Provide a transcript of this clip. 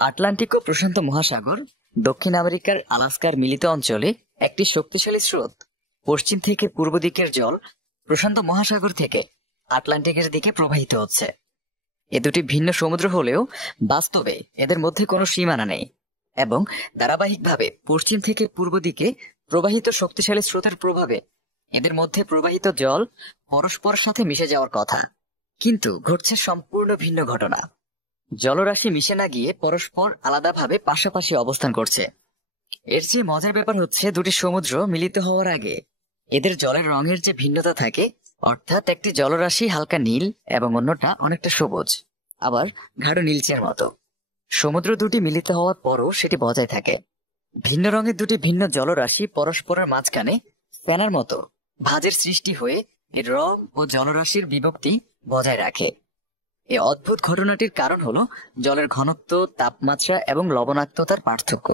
Atlantic ও প্রশান্ত মহাসাগর দক্ষিণ আমেরিকার আলাস্কার মিলিত অঞ্চলে একটি শক্তিশালী স্রোত। পশ্চিম থেকে পূর্ব দিকের জল প্রশান্ত মহাসাগর থেকে আটলান্টিকের দিকে প্রবাহিত হচ্ছে। এ দুটি ভিন্ন সমুদ্র হলেও বাস্তবে এদের মধ্যে কোনো সীমানা নেই এবং ধারাবাহিকভাবে পশ্চিম থেকে পূর্ব দিকে প্রবাহিত শক্তিশালী স্রোতের প্রভাবে এদের মধ্যে প্রবাহিত জল পরস্পরের সাথে মিশে যাওয়ার কথা, কিন্তু ঘটছে সম্পূর্ণ ভিন্ন ঘটনা। জলরাশি মিশে না গিয়ে পরস্পর আলাদাভাবে পাশাপাশি অবস্থান করছে। এর চেয়ে মজার ব্যাপার হচ্ছে, দুটি সমুদ্র মিলিত হওয়ার আগে এদের জলের রঙের যে ভিন্নতা থাকে, অর্থাৎ একটি জলরাশি হালকা নীল এবং অন্যটা অনেকটা সবুজ, আবার গাঢ় নীলচের মতো। সমুদ্র দুটি মিলিত হওয়ার পরও সেটি বজায় থাকে। ভিন্ন রঙের দুটি ভিন্ন জলরাশি পরস্পরের মাঝখানে ফ্যানের মতো ভাঁজের সৃষ্টি হয়ে এর রং ও জলরাশির বিভক্তি বজায় রাখে। এই অদ্ভুত ঘটনাটির কারণ হলো জলের ঘনত্ব, তাপমাত্রা এবং লবণাক্ততার পার্থক্য।